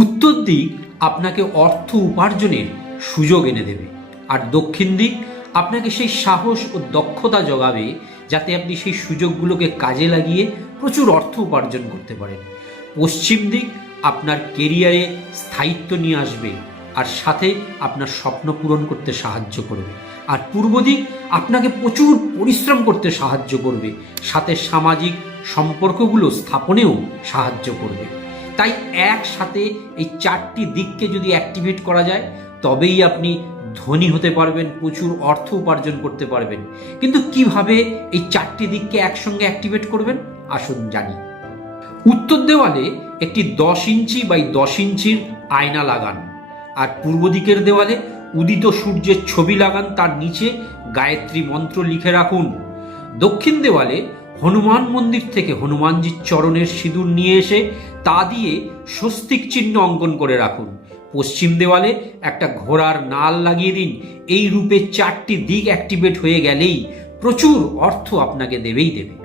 উত্তর দিক আপনাকে অর্থ উপার্জনের সুযোগ এনে দেবে, আর দক্ষিণ দিক আপনাকে সেই সাহস ও দক্ষতা জগাবে যাতে আপনি সেই সুযোগগুলোকে কাজে লাগিয়ে প্রচুর অর্থ উপার্জন করতে পারেন। পশ্চিম দিক আপনার কেরিয়ারে স্থায়িত্ব নিয়ে আসবে, আর সাথে আপনার স্বপ্ন পূরণ করতে সাহায্য করবে। আর পূর্ব দিক আপনাকে প্রচুর পরিশ্রম করতে সাহায্য করবে, সাথে সামাজিক সম্পর্কগুলো স্থাপনেও সাহায্য করবে। তাই একসাথে এই চারটি দিককে যদি অ্যাক্টিভেট করা যায়, তবেই আপনি ধনী হতে পারবেন, প্রচুর অর্থ উপার্জন করতে পারবেন। কিন্তু কীভাবে এই চারটি দিককে একসঙ্গে অ্যাক্টিভেট করবেন? আসুন জানি। উত্তর দেওয়ালে একটি দশ ইঞ্চি বাই দশ ইঞ্চির আয়না লাগান, আর পূর্ব দিকের দেওয়ালে উদিত সূর্যের ছবি লাগান, তার নিচে গায়ত্রী মন্ত্র লিখে রাখুন। দক্ষিণ দেওয়ালে হনুমান মন্দির থেকে হনুমানজির চরণের সিঁদুর নিয়ে এসে তা দিয়ে স্বস্তিক চিহ্ন অঙ্কন করে রাখুন। পশ্চিম দেওয়ালে একটা ঘোড়ার নাল লাগিয়ে দিন। এই রূপে চারটি দিক অ্যাক্টিভেট হয়ে গেলেই প্রচুর অর্থ আপনাকে দেবেই দেবে।